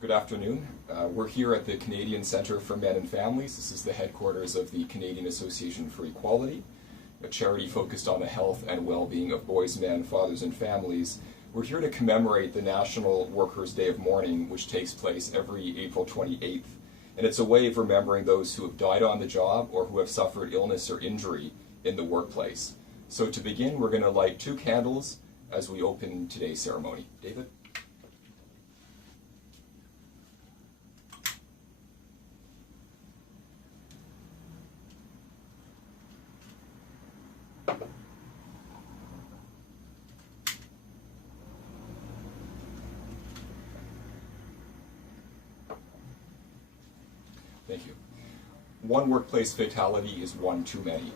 Good afternoon. We're here at the Canadian Centre for Men and Families. This is the headquarters of the Canadian Association for Equality, a charity focused on the health and well-being of boys, men, fathers, and families. We're here to commemorate the National Workers Day of Mourning, which takes place every April 28th. And it's a way of remembering those who have died on the job or who have suffered illness or injury in the workplace. So to begin, we're going to light 2 candles as we open today's ceremony. David? Thank you. One workplace fatality is one too many.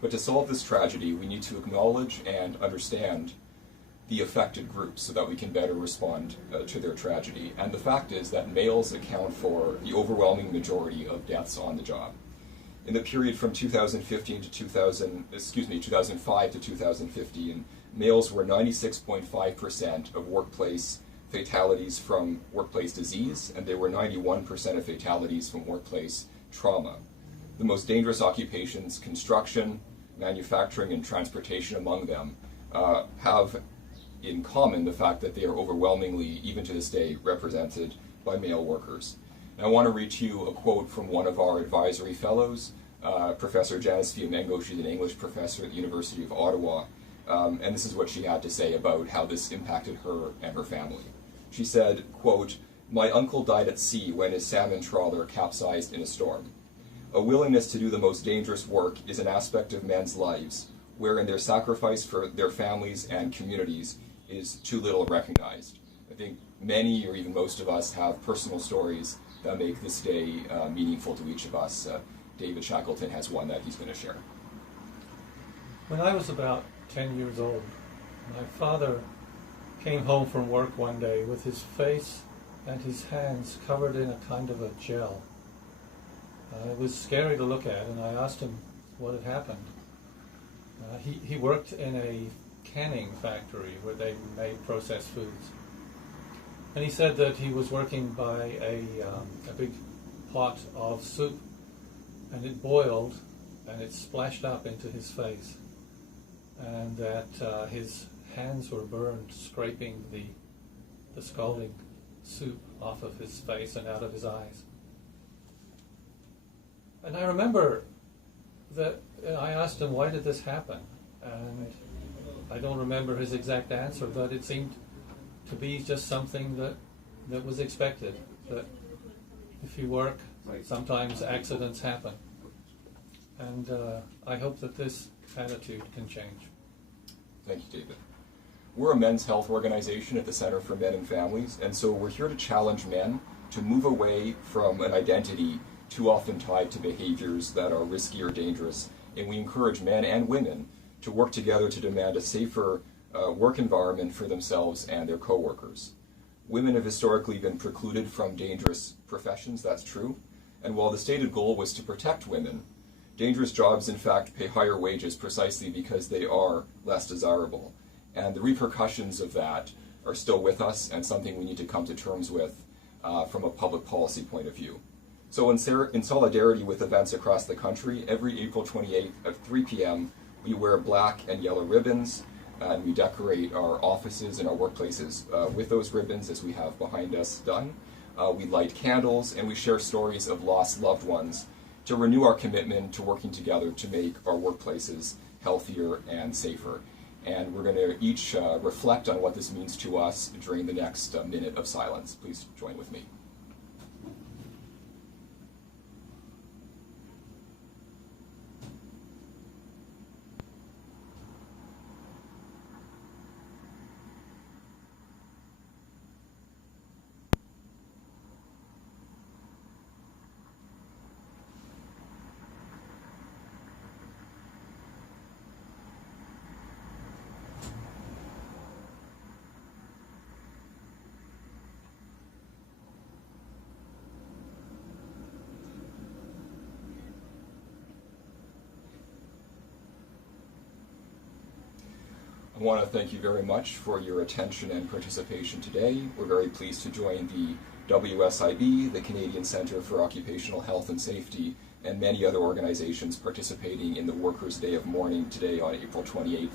But to solve this tragedy, we need to acknowledge and understand the affected groups so that we can better respond to their tragedy. And the fact is that males account for the overwhelming majority of deaths on the job. In the period from 2005 to 2015, males were 96.5% of workplace fatalities from workplace disease, and they were 91% of fatalities from workplace trauma. The most dangerous occupations, construction, manufacturing, and transportation among them, have in common the fact that they are overwhelmingly, even to this day, represented by male workers. And I want to read to you a quote from one of our advisory fellows, Professor Janice Fiamengo. She's an English professor at the University of Ottawa, and this is what she had to say about how this impacted her and her family. She said, quote, "My uncle died at sea when his salmon trawler capsized in a storm. A willingness to do the most dangerous work is an aspect of men's lives, wherein their sacrifice for their families and communities is too little recognized." I think many, or even most of us, have personal stories that make this day meaningful to each of us. David Shackleton has one that he's going to share. When I was about 10 years old, my father came home from work one day with his face and his hands covered in a kind of a gel. It was scary to look at, and I asked him what had happened. He worked in a canning factory where they made processed foods. And he said that he was working by a big pot of soup, and it boiled and it splashed up into his face, and that his hands were burned scraping the scalding soup off of his face and out of his eyes. And I remember that I asked him, why did this happen? And I don't remember his exact answer, but it seemed to be just something that was expected, that if you work, sometimes accidents happen. And I hope that this attitude can change. Thank you, David. We're a men's health organization at the Centre for Men and Families, and so we're here to challenge men to move away from an identity too often tied to behaviors that are risky or dangerous, and we encourage men and women to work together to demand a safer work environment for themselves and their co-workers. Women have historically been precluded from dangerous professions, that's true, and while the stated goal was to protect women, dangerous jobs in fact pay higher wages precisely because they are less desirable. And the repercussions of that are still with us and something we need to come to terms with from a public policy point of view. So in solidarity with events across the country, every April 28th at 3 p.m. we wear black and yellow ribbons, and we decorate our offices and our workplaces with those ribbons, as we have behind us done. We light candles, and we share stories of lost loved ones to renew our commitment to working together to make our workplaces healthier and safer. And we're going to each reflect on what this means to us during the next minute of silence. Please join with me. I want to thank you very much for your attention and participation today. We're very pleased to join the WSIB, the Canadian Centre for Occupational Health and Safety, and many other organizations participating in the Workers Day of Mourning today on April 28th.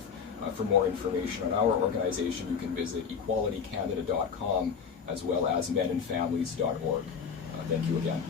For more information on our organization, you can visit equalitycanada.com as well as menandfamilies.org. Thank you again.